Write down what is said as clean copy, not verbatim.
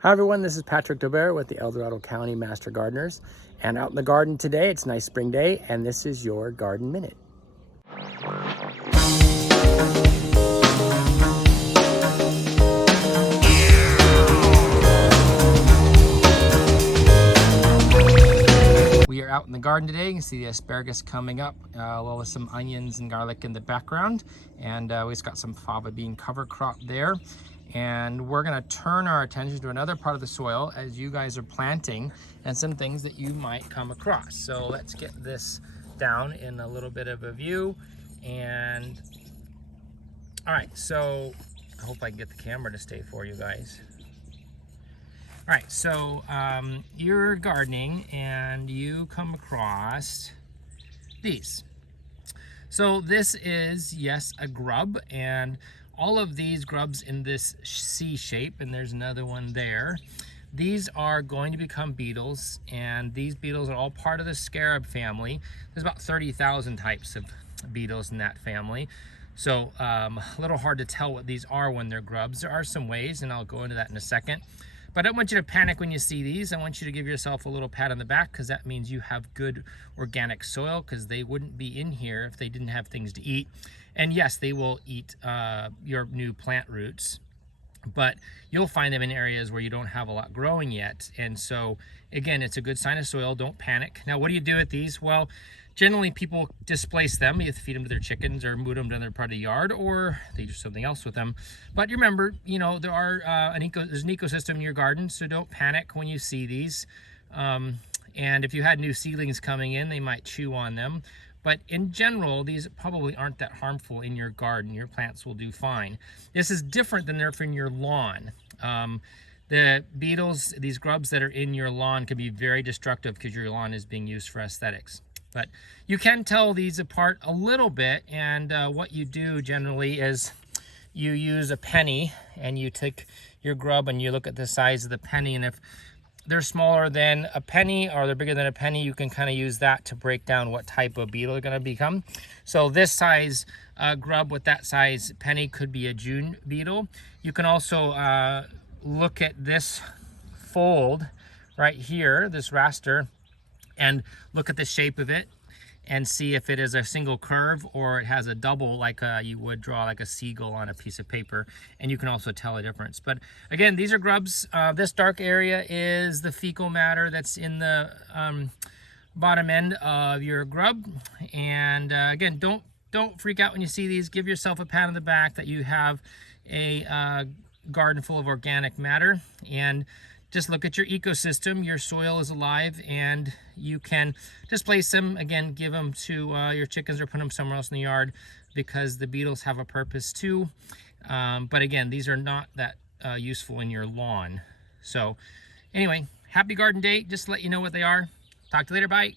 Hi everyone, this is Patrick Daubert with the Dorado County Master Gardeners. And out in the garden today, it's a nice spring day, and this is your Garden Minute. We are out in the garden today. You can see the asparagus coming up, along with some onions and garlic in the background. And we've got some fava bean cover crop there. And we're gonna turn our attention to another part of the soil as you guys are planting and some things that you might come across. So let's get this down in a little bit of a view. And all right, so I hope I can get the camera to stay for you guys. All right, so you're gardening and you come across these. So this is, yes, a grub, and all of these grubs in this C shape, and there's another one there. These are going to become beetles, and these beetles are all part of the scarab family. There's about 30,000 types of beetles in that family. So a little hard to tell what these are when they're grubs. There are some ways, and I'll go into that in a second. But I don't want you to panic when you see these. I want you to give yourself a little pat on the back, because that means you have good organic soil, because they wouldn't be in here if they didn't have things to eat. And yes, they will eat your new plant roots, but you'll find them in areas where you don't have a lot growing yet. And so again, it's a good sign of soil. Don't panic. Now, what do you do with these? Well, generally people displace them. You feed them to their chickens or move them to another part of the yard, or they do something else with them. But remember, you know, there are there's an ecosystem in your garden, so don't panic when you see these. And if you had new seedlings coming in, they might chew on them. But in general, these probably aren't that harmful in your garden. Your plants will do fine. This is different than they're in your lawn. The beetles, these grubs that are in your lawn, can be very destructive because your lawn is being used for aesthetics. But you can tell these apart a little bit, and what you do generally is you use a penny and you take your grub and you look at the size of the penny, and if they're smaller than a penny or they're bigger than a penny, you can kind of use that to break down what type of beetle they're going to become. So this size grub with that size penny could be a June beetle. You can also look at this fold right here, this raster, and look at the shape of it and see if it is a single curve or it has a double, like you would draw like a seagull on a piece of paper, and you can also tell a difference. But again, these are grubs. This dark area is the fecal matter that's in the bottom end of your grub. And again, don't freak out when you see these. Give yourself a pat on the back that you have a garden full of organic matter, and just look at your ecosystem. Your soil is alive, and you can displace them. Again, give them to your chickens or put them somewhere else in the yard, because the beetles have a purpose too. But again, these are not that useful in your lawn. So anyway, happy garden day. Just to let you know what they are. Talk to you later. Bye.